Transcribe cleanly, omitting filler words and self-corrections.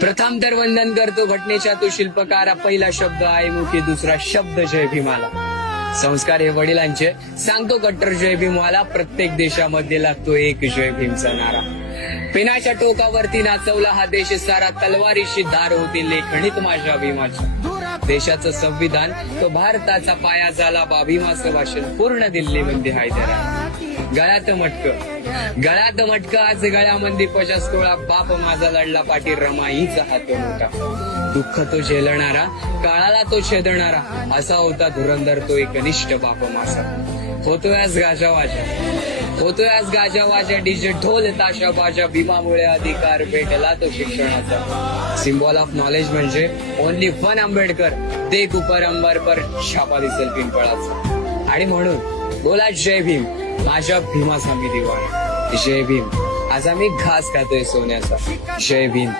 प्रथम तर वंदन करतो घटनेच्या तो शिल्पकारा. पहिला शब्द आहे मुखी, दुसरा शब्द जय भीमाला. संस्कार हे वडिलांचे. सांगतो कट्टर जय भीमवाला. प्रत्येक देशामध्ये लागतो एक जय भीमचा नारा. पेनाच्या टोकावरती नाचवला हा देश सारा. तलवारीशी धार होती लेखणीत माझ्या भीमाची. देशाचं संविधान तो भारताचा पाया झाला. भीमाचं भाषण पूर्ण दिल्लीमध्ये हैदरा. गळ्यात मटक आज गळ्यामध्ये 50 तोळा. बाप माझा लढला पाठी रमाईचा हात मोठा. दुःख तो झेलणारा, काळाला तो छेदणारा. असा होता धुरंधर तो एकनिष्ठ बाप माझा. होतोय आज गाजावाजा डीजे ढोल ताशा बाजा. भीमामुळे अधिकार भेटला तो शिक्षणाचा. सिम्बॉल ऑफ नॉलेज म्हणजे ओनली वन आंबेडकर. देख उपर अंबर पर छापा दिसेल पिंपळाचा. आणि म्हणून बोला जय भीम. माझ्या भीमाचा मी दिवाळा. जय भीम. आज आम्ही घास खातोय सोन्याचा. जय भीम.